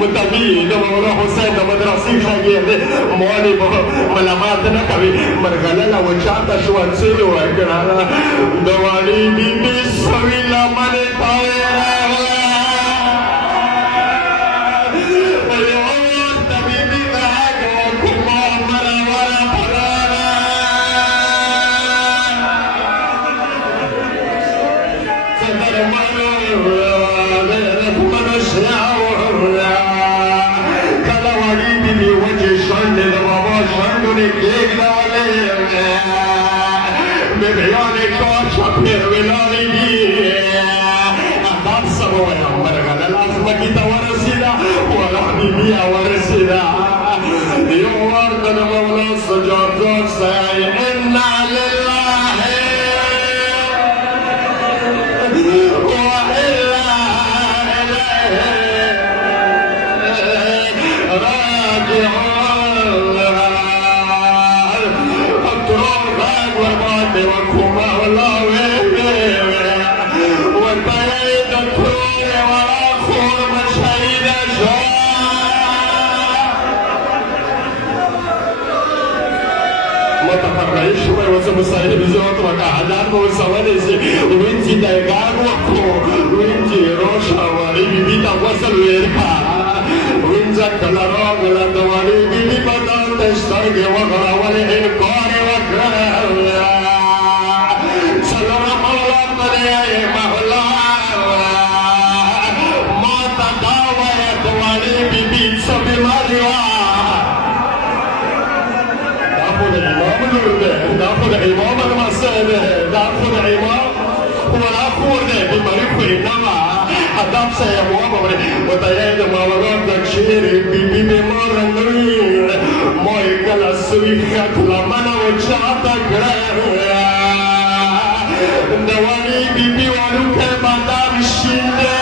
متابعين لال حسين مدرسي شاگرد مالی با ملامت نکوی مرغلل و چاتا شوان سیلو اگرانا دوالی بی بی سویلا من تاویرا ببيان كوشة بيرولاني دي أداب سبويا مرغل الأزمة كتا ورسيدا ورحني بيا ورسيدا يوردنا مولا سجار زوج سيئي إنا لله وإلا إليه راجعون التراب والبعد والكوما والله والبيت الكون والآخر مشهد الجاه متفرعين شوي وسمسايد بزوت وكعدان وسواليسي وانتي دايقان وانتي روشا وريبي بيتا وصل ويركا وانزا كلاروغ لندوالي بيبي بدان تشتاقي وغرا والإنكار وكرا سلام مولا مدعي مولا ما تداوى يدوالي بيبي سبيل ناخذ عمام المسألة ناخذ عمام وناخذ بمريخ إنما أدام سيموام وتيجي ما ورد كشيري بيبي بمر نوين ما يقال سويخ كلامنا وجاتا كرا دواني بيبي ولوك بدام شينه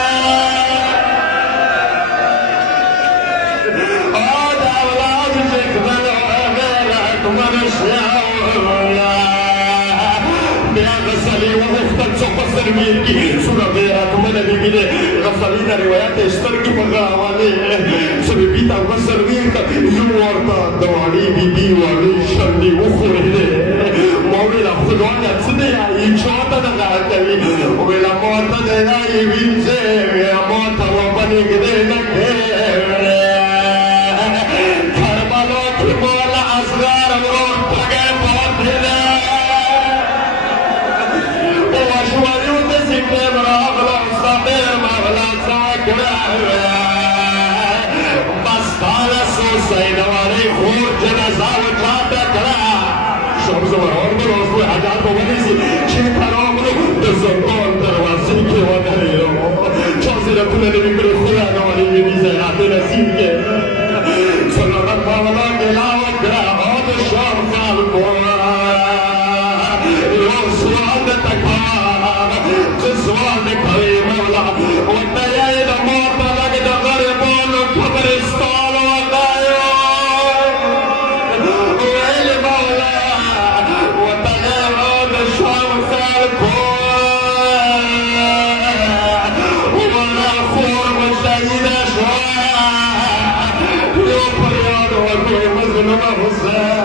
sudah berat kemana begini Rasulina riwayat istri pengawali sebibita berservir yuarta dawali bibi wali shandi ukhuri mawila khudwana tsdiya ichota nagakali wila mota dena ibinse mota wabani gdena karbalo ki mola asgar aur tage bodhile بس قال سوسين واري خور جنازة وجاتا كرا شمس ورور بروسو حاجات بوليسي شيطان عمرو دزنطون دروازي كي ودريرو شوسي ركونا نبيكري خورا نواري بيزا ياتي نسيبكي صلى الله عليه وسلم هذا الشهر فالقوة يوسوان تكار قصوان كريم مولا والديائد موتا لقد غربون كبرستان ودايو ويلي مولا وتغيرون الشمس الكون والأخور مشاهد شوى يوم بريان وكل مظلوم حسين